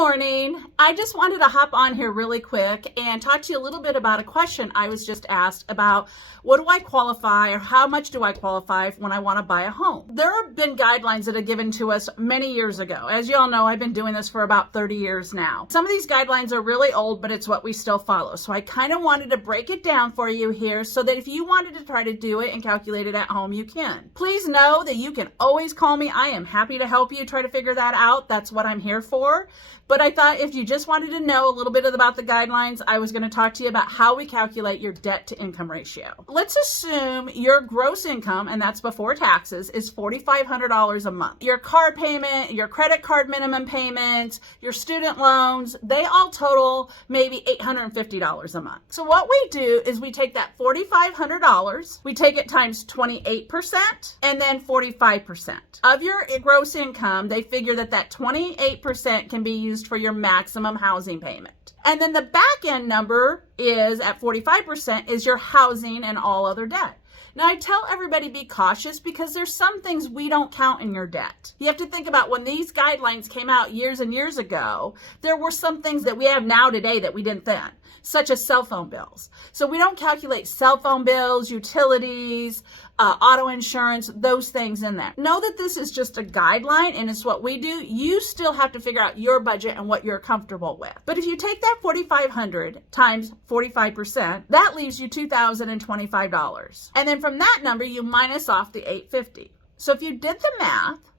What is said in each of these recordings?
morning. I just wanted to hop on here really quick and talk to you a little bit about a question I was just asked about what do I qualify or how much do I qualify when I want to buy a home. There have been guidelines that are given to us many years ago. As you all know, I've been doing this for about 30 years now. Some of these guidelines are really old, but it's what we still follow. So I kind of wanted to break it down for you here so that if you wanted to try to do it and calculate it at home, you can. Please know that you can always call me. I am happy to help you try to figure that out. That's what I'm here for. But I thought if you just wanted to know a little bit about the guidelines, I was going to talk to you about how we calculate your debt to income ratio. Let's assume your gross income, and that's before taxes, is $4,500 a month. Your car payment, your credit card minimum payments, your student loans, they all total maybe $850 a month. So what we do is we take that $4,500, we take it times 28% and then 45%. Of your gross income, they figure that 28% can be used for your maximum housing payment. And then the back end number is at 45% is your housing and all other debt. Now, I tell everybody be cautious because there's some things we don't count in your debt. You have to think about when these guidelines came out years and years ago, there were some things that we have now today that we didn't then, such as cell phone bills. So we don't calculate cell phone bills, utilities, auto insurance, those things in there. Know that this is just a guideline and it's what we do. You still have to figure out your budget and what you're comfortable with. But if you take that $4,500 times 45%, that leaves you $2,025. And then from that number, you minus off the $850. So if you did the math,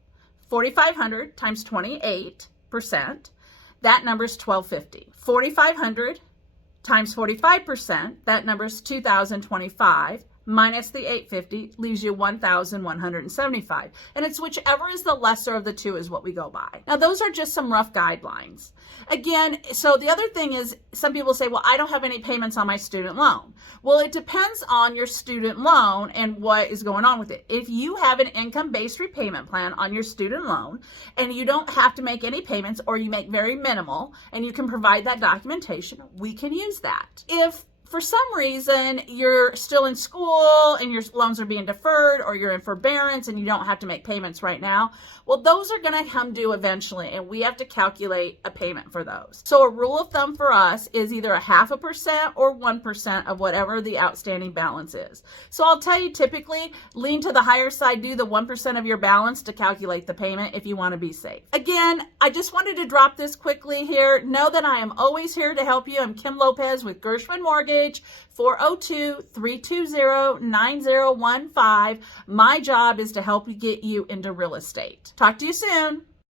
4,500 times 28%, that number is $1,250. 4,500 times 45%, that number is $2,025. Minus the $850 leaves you $1,175. And it's whichever is the lesser of the two is what we go by. Now, those are just some rough guidelines. Again, so the other thing is some people say, well, I don't have any payments on my student loan. Well, it depends on your student loan and what is going on with it. If you have an income-based repayment plan on your student loan and you don't have to make any payments or you make very minimal and you can provide that documentation, we can use that. If for some reason you're still in school and your loans are being deferred or you're in forbearance and you don't have to make payments right now, well, those are going to come due eventually and we have to calculate a payment for those. So a rule of thumb for us is either 0.5% or 1% of whatever the outstanding balance is. So I'll tell you, typically lean to the higher side, do the 1% of your balance to calculate the payment if you want to be safe. Again, I just wanted to drop this quickly here. Know that I am always here to help you. I'm Kim Lopez with Gershwin Mortgage. 402-320-9015. My job is to help you get you into real estate. Talk to you soon.